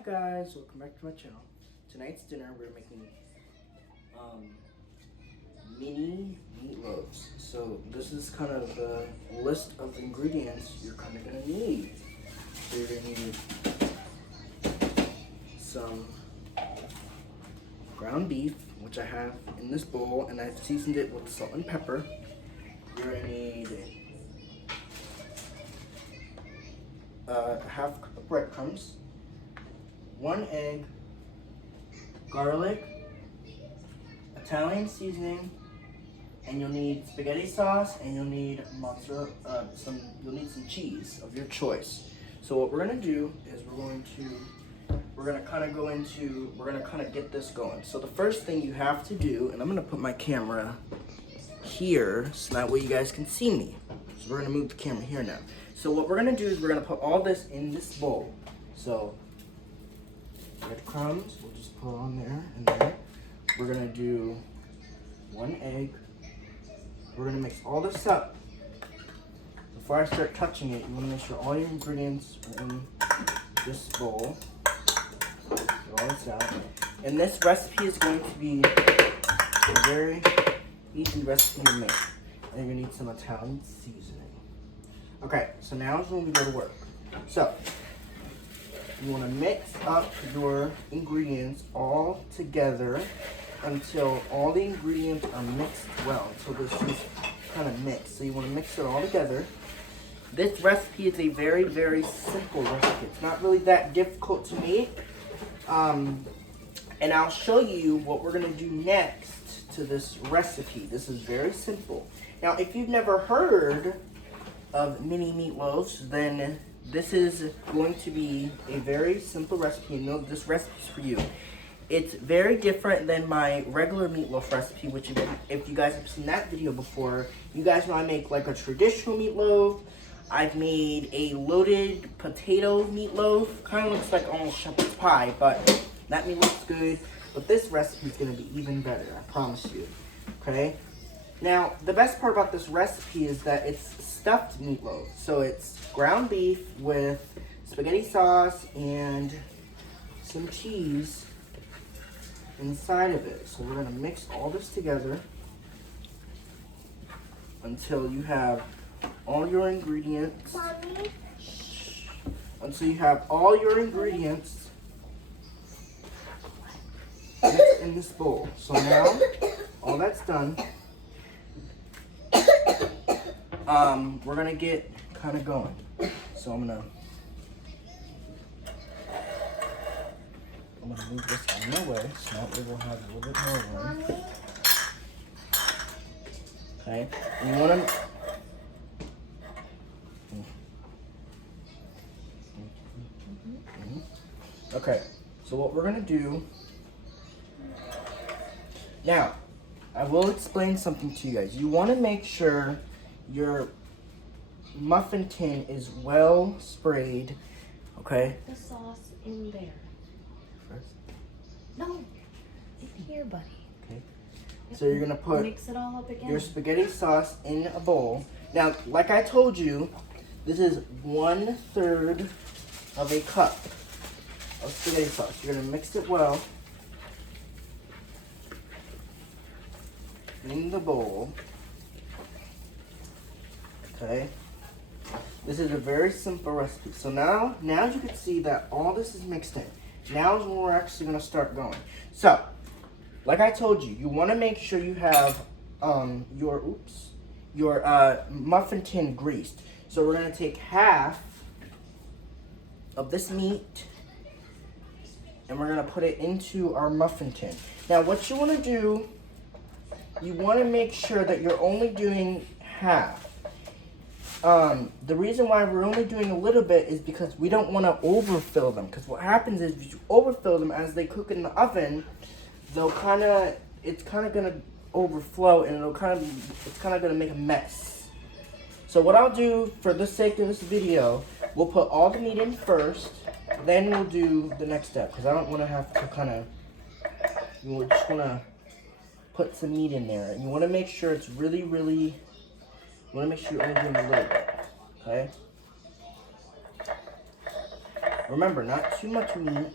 Hi guys, welcome back to my channel. Tonight's dinner we're making mini meatloaves. So this is kind of the list of ingredients you're kind of gonna need. So you're gonna need some ground beef, which I have in this bowl, and I've seasoned it with salt and pepper. You're gonna need half cup of breadcrumbs, 1 egg, garlic, Italian seasoning, and you'll need spaghetti sauce, and you'll need mozzarella, you'll need some cheese of your choice. So what we're gonna do is we're gonna kind of get this going. So the first thing you have to do, and I'm gonna put my camera here so that way you guys can see me. So we're gonna move the camera here now. So what we're gonna do is we're gonna put all this in this bowl. So breadcrumbs, we'll just put on there, and then we're gonna do 1 egg. We're gonna mix all this up. Before I start touching it, you wanna make sure all your ingredients are in this bowl. Get all this out. And this recipe is going to be a very easy recipe to make. And you're gonna need some Italian seasoning. Okay, so now is when we go to work. So, you want to mix up your ingredients all together until all the ingredients are mixed well. So this is kind of mixed. So you want to mix it all together. This recipe is a very, very simple recipe. It's not really that difficult to make. And I'll show you what we're going to do next to this recipe. This is very simple. Now, if you've never heard of mini meatloaves, then this is going to be a very simple recipe. You know, this recipe is for you. It's very different than my regular meatloaf recipe, which if you guys have seen that video before, you guys know I make like a traditional meatloaf. I've made a loaded potato meatloaf. Kind of looks like almost shepherd's pie, but that meat looks good. But this recipe is going to be even better, I promise you. Okay? Now, the best part about this recipe is that it's stuffed meatloaf. So it's ground beef with spaghetti sauce and some cheese inside of it. So we're gonna mix all this together until you have all your ingredients. Mommy? Until you have all your ingredients mixed in this bowl. So now, all that's done. We're gonna get kind of going. So I'm gonna move this out of my way so that way we'll have a little bit more room. Mommy? Okay, and you wanna Okay, so what we're gonna do now, I will explain something to you guys. You want to make sure your muffin tin is well sprayed, okay? The sauce in there. First. No, in here, buddy. Okay. So you're gonna put mix it all up again. your spaghetti sauce in a bowl. Now, like I told you, this is 1/3 of a cup of spaghetti sauce. You're gonna mix it well in the bowl. Okay. This is a very simple recipe. So now you can see that all this is mixed in. Now is when we're actually gonna start going. So, like I told you, you wanna make sure you have your muffin tin greased. So we're gonna take half of this meat and we're gonna put it into our muffin tin. Now what you wanna do, you wanna make sure that you're only doing half. The reason why we're only doing a little bit is because we don't want to overfill them. Because what happens is if you overfill them as they cook in the oven, it's kind of gonna overflow and it's kind of gonna make a mess. So what I'll do for the sake of this video, we'll put all the meat in first, then we'll do the next step. Because I don't want to have to you just want to put some meat in there. And you want to make sure it's really, you want to make sure you're only doing a little bit, okay? Remember, not too much meat.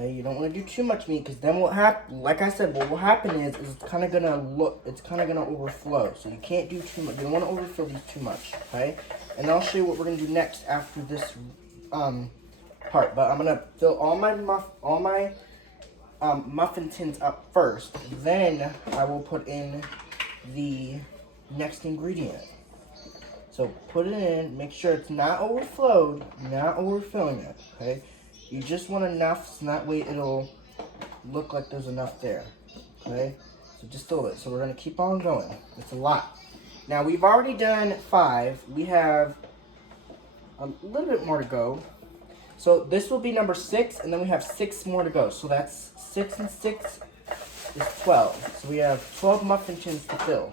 Okay, you don't want to do too much meat because then what happen? Like I said, what will happen is it's kind of gonna overflow. So you can't do too much. You don't want to overfill these too much. Okay, and I'll show you what we're gonna do next after this part. But I'm gonna fill all my muffin tins up first. Then I will put in the next ingredient. So put it in. Make sure it's not overflowed. Not overfilling it. Okay. You just want enough so that way it'll look like there's enough there, okay? So just fill it. So we're gonna keep on going. It's a lot. Now we've already done 5. We have a little bit more to go. So this will be number 6, and then we have 6 more to go. So that's 6 and 6 is 12. So we have 12 muffin tins to fill.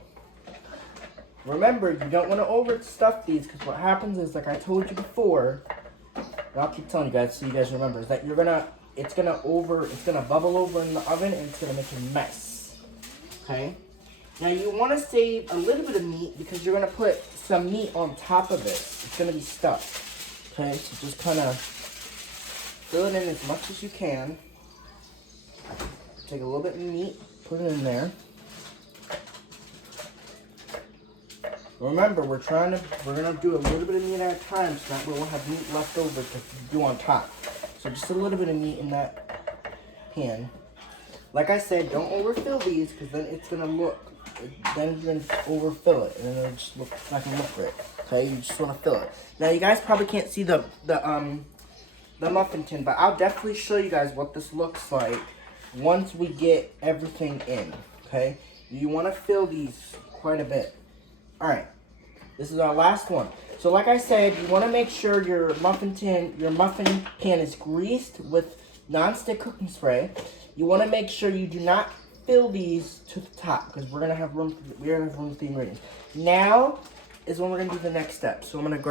Remember, you don't want to overstuff these because what happens is, like I told you before, and I'll keep telling you guys so you guys remember, is that it's gonna bubble over in the oven and it's gonna make a mess. Okay? Now you wanna save a little bit of meat because you're gonna put some meat on top of it. It's gonna be stuffed. Okay, so just kinda fill it in as much as you can. Take a little bit of meat, put it in there. Remember, we're gonna do a little bit of meat at a time, so that way we'll have meat left over to do on top. So just a little bit of meat in that pan. Like I said, don't overfill these, because then it's gonna then you're gonna overfill it, and then it'll just not gonna look great. Okay, you just wanna fill it. Now you guys probably can't see the muffin tin, but I'll definitely show you guys what this looks like once we get everything in. Okay, you wanna fill these quite a bit. Alright, this is our last one. So like I said, you want to make sure your muffin pan is greased with non-stick cooking spray. You want to make sure you do not fill these to the top because we're gonna have room for the ingredients. Now is when we're gonna do the next step. So I'm gonna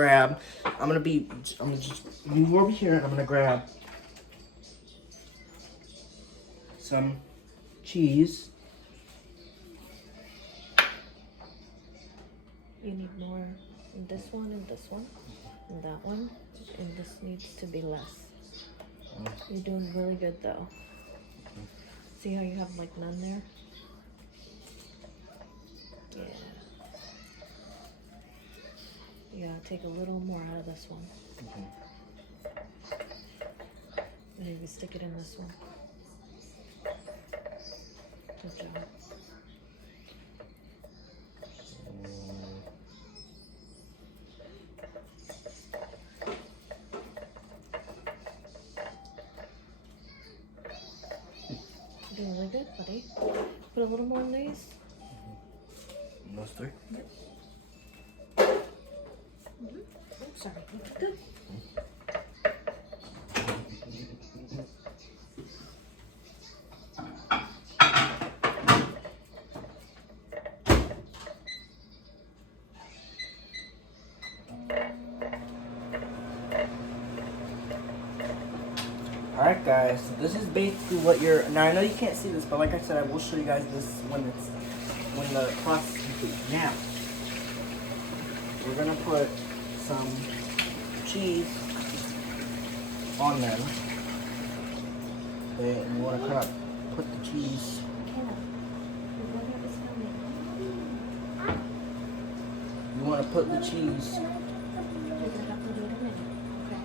just move over here and I'm gonna grab some cheese. You need more in this one and this one and that one, and this needs to be less. You're doing really good though. See how you have like none there? Yeah. You gotta take a little more out of this one. And maybe stick it in this one. Good job. Doing really good, buddy. Put a little more in these. Those 3? Yep. Oh, sorry. Good. Alright guys, so this is basically what now I know you can't see this, but like I said, I will show you guys this when the process is complete. Now, we're gonna put some cheese on them. Okay, and you wanna kind of put the cheese. You wanna put the cheese.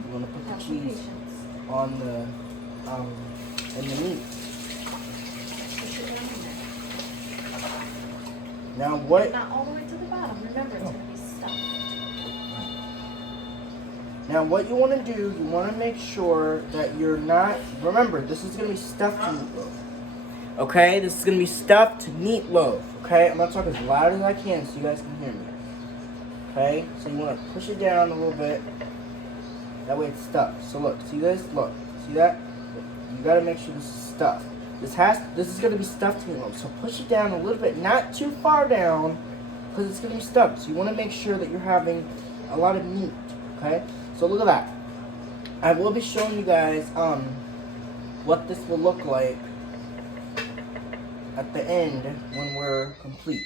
You wanna put the cheese on the in the meat. Now what? Not all the way to the bottom. Remember, it's gonna be stuffed. Now what you want to do, you want to make sure that you're not. Remember, this is gonna be stuffed meatloaf. Okay, this is gonna be stuffed meatloaf. Okay, I'm gonna talk as loud as I can so you guys can hear me. Okay, so you want to push it down a little bit. That way it's stuffed. So look, see this? Look, see that? You gotta make sure this is stuffed. This is gonna be stuffed meatloaf. So push it down a little bit, not too far down, because it's gonna be stuffed. So you want to make sure that you're having a lot of meat. Okay. So look at that. I will be showing you guys what this will look like at the end when we're complete.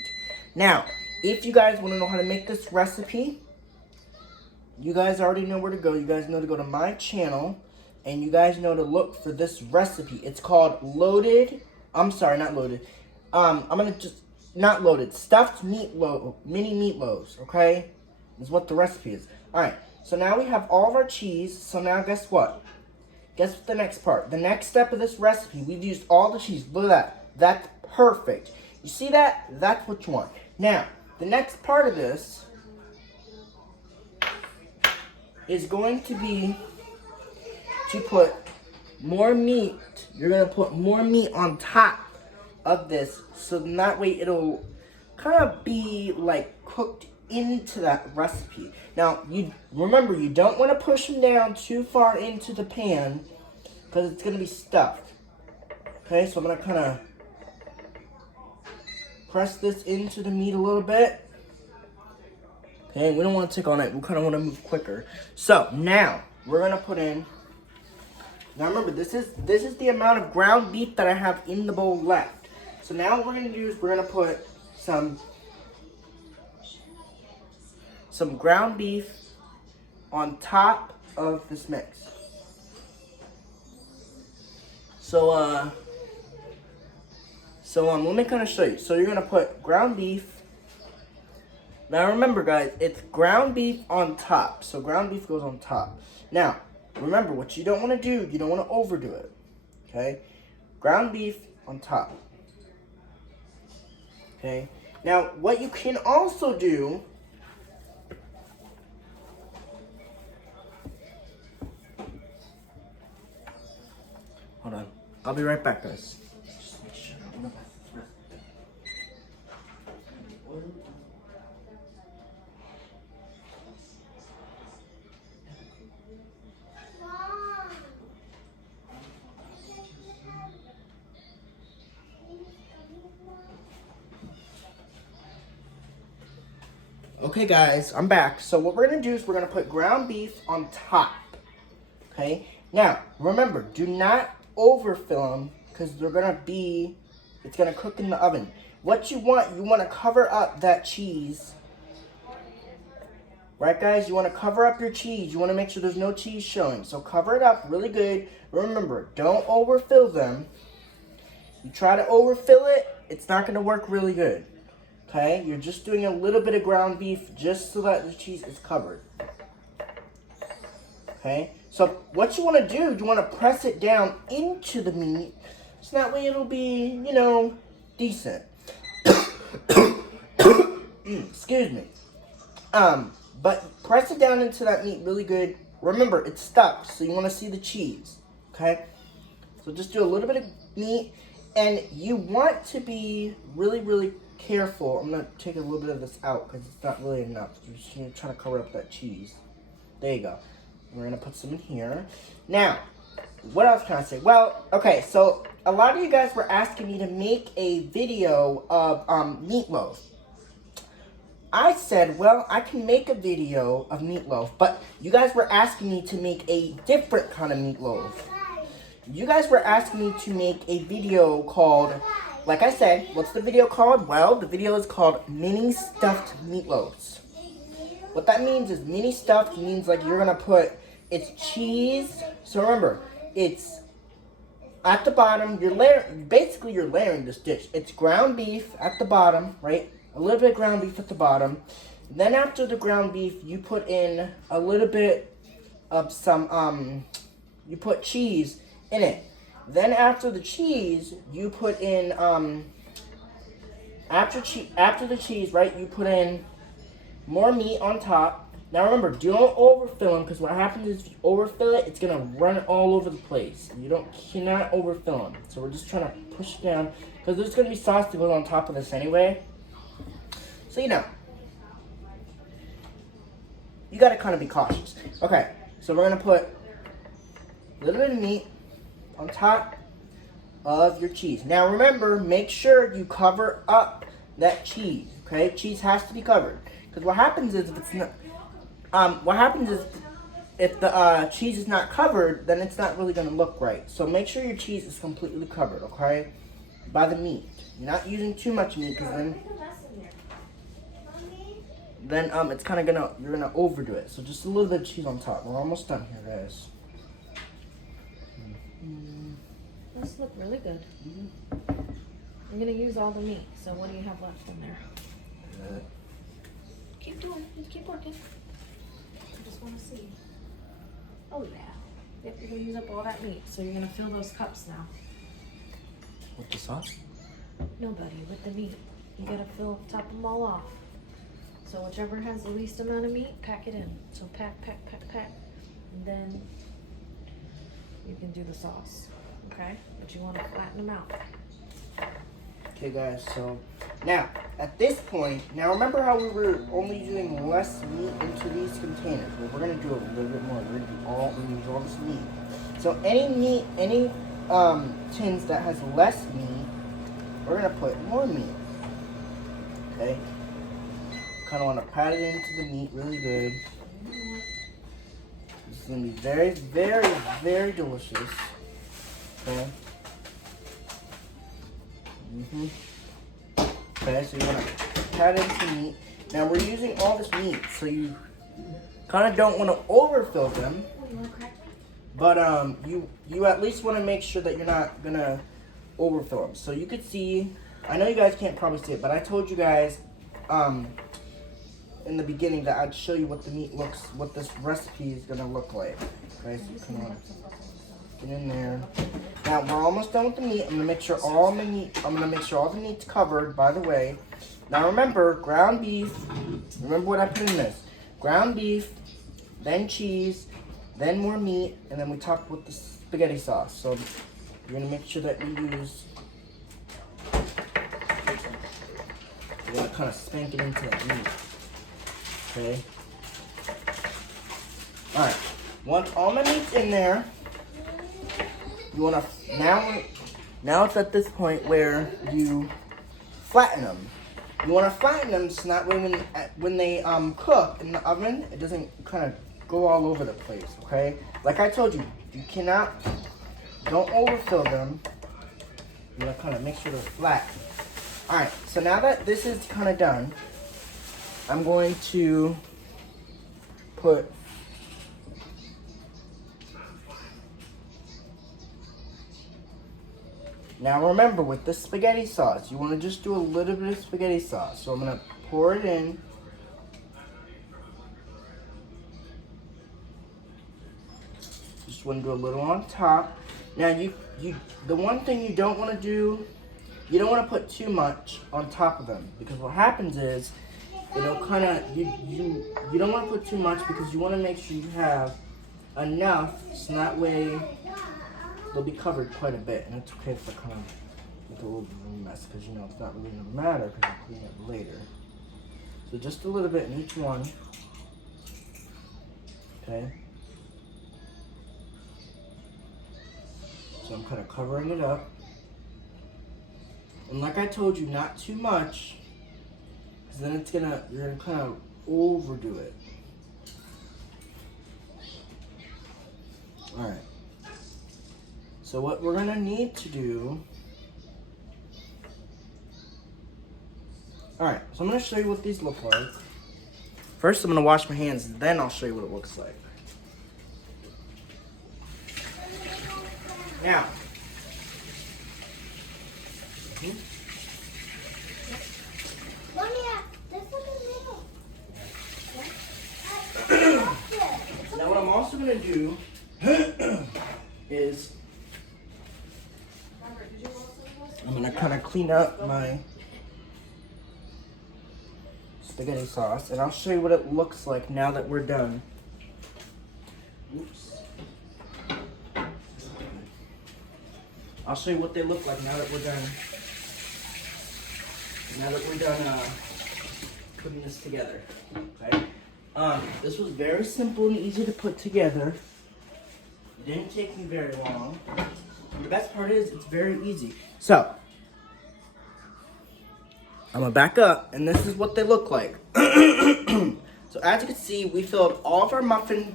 Now, if you guys want to know how to make this recipe, you guys already know where to go. You guys know to go to my channel. and you guys know to look for this recipe. It's called loaded, I'm sorry, not loaded. Not loaded, stuffed meatloaf, mini meatloaves, okay? Is what the recipe is. Alright, so now we have all of our cheese. So now guess what? Guess what the next part? The next step of this recipe, we've used all the cheese. Look at that. That's perfect. You see that? That's what you want. Now, the next part of this is going to be to put more meat. You're going to put more meat on top of this, so then that way it'll kind of be like cooked into that recipe. Now, you remember, you don't want to push them down too far into the pan because it's going to be stuffed. Okay, so I'm going to kind of press this into the meat a little bit. Okay, we don't want to take all night. We kind of want to move quicker. So now we're going to put in. Now remember, this is the amount of ground beef that I have in the bowl left. So now what we're going to do is we're going to put some ground beef on top of this mix. So let me kind of show you. So you're going to put ground beef. Now remember, guys, it's ground beef on top. So ground beef goes on top. Now, remember, what you don't want to do, you don't want to overdo it. Okay? Ground beef on top. Okay? Now, what you can also do, hold on. I'll be right back, guys. Just make sure I don't know. Okay guys, I'm back. So what we're going to do is we're going to put ground beef on top. Okay? Now, remember, do not overfill them because they're going to be, it's going to cook in the oven. What you want to cover up that cheese. Right guys? You want to cover up your cheese. You want to make sure there's no cheese showing. So cover it up really good. Remember, don't overfill them. You try to overfill it, it's not going to work really good. Okay, you're just doing a little bit of ground beef just so that the cheese is covered. Okay, so what you want to do, you want to press it down into the meat, so that way it'll be, you know, decent. Excuse me. But press it down into that meat really good. Remember, it's stuck, so you want to see the cheese. Okay, so just do a little bit of meat, and you want to be really, really careful. I'm going to take a little bit of this out because it's not really enough. We're just going to try to cover up that cheese. There you go. We're going to put some in here. Now, what else can I say? Well, okay, so a lot of you guys were asking me to make a video of meatloaf. I said, well, I can make a video of meatloaf, but you guys were asking me to make a different kind of meatloaf. You guys were asking me to make a video called, like I said, what's the video called? Well, the video is called Mini Stuffed Meatloaves. What that means is mini stuffed means like you're going to put, it's cheese. So remember, it's at the bottom, you're layering this dish. It's ground beef at the bottom, right? A little bit of ground beef at the bottom. Then after the ground beef, you put in a little bit of you put cheese in it. Then after the cheese, you put in, after the cheese, right, you put in more meat on top. Now remember, don't overfill them, because what happens is if you overfill it, it's going to run all over the place. You cannot overfill them. So we're just trying to push it down, because there's going to be sauce that goes on top of this anyway. So, you know, you got to kind of be cautious. Okay, so we're going to put a little bit of meat on top of your cheese. Now remember, make sure you cover up that cheese. Okay, cheese has to be covered, because what happens is if it's not, if the cheese is not covered, then it's not really going to look right. So make sure your cheese is completely covered. Okay, by the meat. You're not using too much meat, because then it's kind of you're gonna overdo it. So just a little bit of cheese on top. We're almost done here, guys. Those look really good. I'm gonna use all the meat. So what do you have left in there? Keep doing. Keep working. I just want to see. Oh yeah. Yep, you're gonna use up all that meat. So you're gonna fill those cups now. With the sauce? No, buddy, with the meat. You gotta top them all off. So whichever has the least amount of meat, pack it in. So pack. And then you can do the sauce. Okay? But you want to flatten them out. Okay guys, so now at this point, now remember how we were only doing less meat into these containers? Well, we're gonna do a little bit more. We're gonna use all this meat. So any tins that has less meat, we're gonna put more meat. Okay? Kind of want to pat it into the meat really good. This is gonna be very, very, very delicious. Okay. Okay, so you want to pat into meat. Now we're using all this meat, so you kind of don't want to overfill them. But you at least want to make sure that you're not gonna overfill them. So you could see, I know you guys can't probably see it, but I told you guys in the beginning that I'd show you what the meat looks, what this recipe is gonna look like. Okay, so come on, get in there. Now we're almost done with the meat. I'm gonna make sure all the meat's covered. By the way, now remember ground beef. Remember what I put in this: ground beef, then cheese, then more meat, and then we top with the spaghetti sauce. So you're gonna make sure that you use. You're gonna kind of spank it into that meat. Okay. All right. Once all my meat's in there, you wanna now it's at this point where you flatten them. You wanna flatten them so that way when they cook in the oven, it doesn't kind of go all over the place. Okay. Like I told you, don't overfill them. You wanna kind of make sure they're flat. All right. So now that this is kind of done, I'm going to put now remember with the spaghetti sauce, you want to just do a little bit of spaghetti sauce. So I'm going to pour it in. Just want to do a little on top. Now the one thing you don't want to do, you don't want to put too much on top of them, because what happens is it'll kind of, you don't want to put too much because you want to make sure you have enough so that way they'll be covered quite a bit. And it's okay if I kind of make a little bit of a mess because it's not really going to matter because I'll clean it later. So just a little bit in each one. Okay. So I'm kind of covering it up. And like I told you, not too much. Then you're gonna kind of overdo it. All right. So what we're gonna need to do. All right. So I'm gonna show you what these look like. First, I'm gonna wash my hands. Then I'll show you what it looks like. Now. Now what I'm also going to do is I'm going to kind of clean up my spaghetti sauce, and I'll show you what it looks like now that we're done. Oops. I'll show you what they look like now that we're done. Now that we're done putting this together. Okay. This was very simple and easy to put together. It didn't take me very long. And the best part is it's very easy. So I'm gonna back up, and this is what they look like. So as you can see, we filled all of our muffin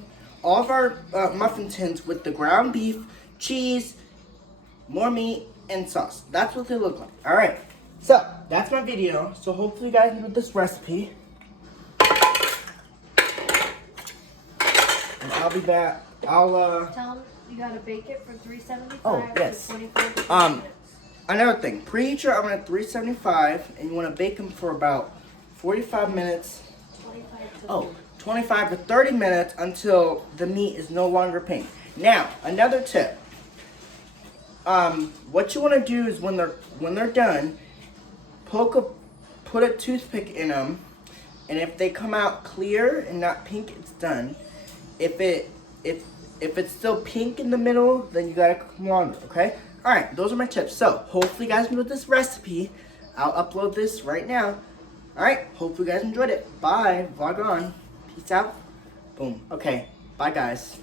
tins with the ground beef, cheese, more meat, and sauce. That's what they look like. All right. So that's my video. So hopefully you guys enjoyed this recipe. And I'll be back. Tell them You gotta bake it for 375 Oh, yes. to 25 to 30 minutes. Another thing, preheat your oven at 375, and you want to bake them for about 45 minutes. 25 to 30. Oh, 25 to 30 minutes until the meat is no longer pink. Now, another tip. What you want to do is when they're done, put a toothpick in them, and if they come out clear and not pink, it's done. If it's still pink in the middle, then you gotta cook longer. Okay. All right. Those are my tips. So hopefully you guys enjoyed this recipe. I'll upload this right now. All right. Hopefully you guys enjoyed it. Bye. Vlog on. Peace out. Boom. Okay. Bye, guys.